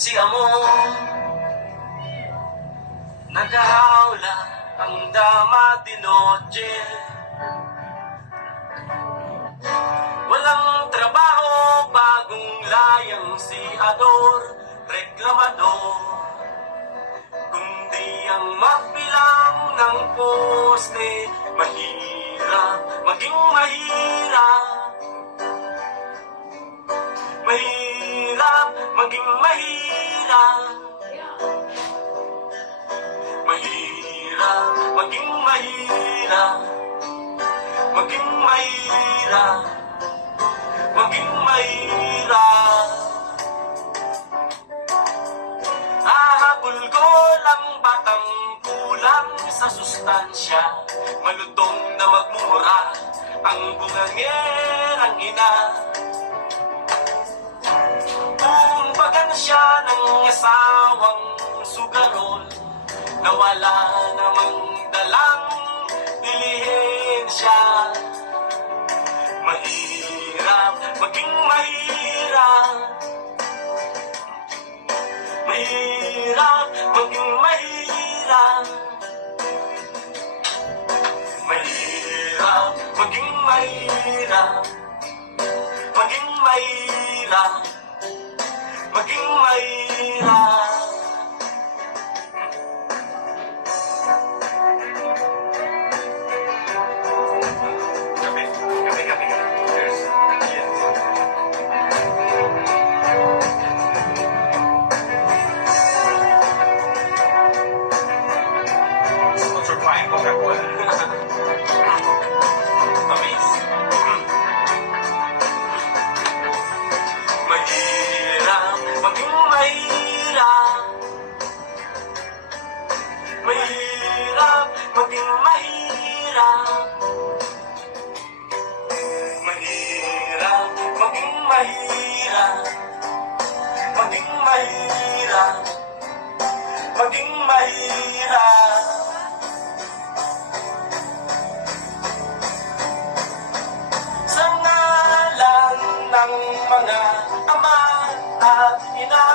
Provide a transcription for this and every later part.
si Amor. Nagahawla ang dama di noche, walang trabaho, bagong layang si Ador, reklamador. Kundi ang magbilang ng poste, mahirap, maging mahirap. Mahirap, maging mahirap. Mahirap, maging mahirap. Maging mahirap. Maging mahirap. Hahabol ko lang batang kulang sa sustansya, malutong na magmura ang bungangerang ina. Kumbagan siya ng asawang sugarol na wala namang dalang dilihensya. Mahirap, maging mahirap. Mahirap, maging mahirap. Mahirap, maging mahirap. Maging mahirap. Maging mahirap. Kape. Cheers. Sponsor pa yung Coca-Cola. Tamis. Mahirap, maging mahirap. Mahirap, maging mahirap. Mahirap, maging mahirap. Maging mahirap. Maging mahirap. Sa ngalan ng mga ama at ina,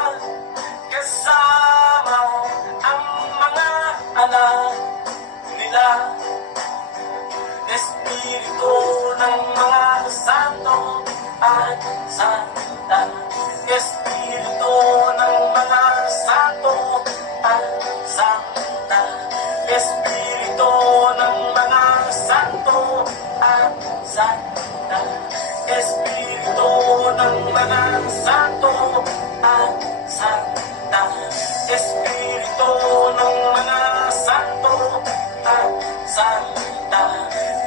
kasama ang mga anak nila, Espiritu ng mga santo at santa, Espiritu ng mga santo at santa, Espiritu ng mga santo at santa, Espiritu ng mga santo at santa, Espiritu ng mga santo at santa,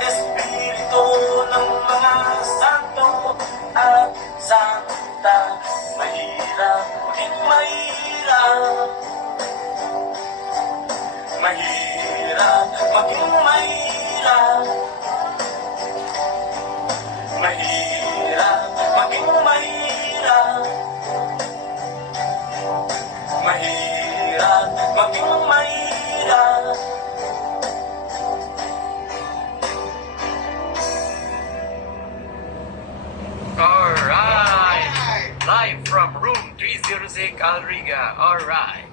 Espiritu ng mga santo at santa. Mahirap, maging mahirap. Mahirap, maging mahirap. Mahirap, maging mahirap. Mahirap, maging mahirap. Alright! Live from room 306 Alriga. Alright.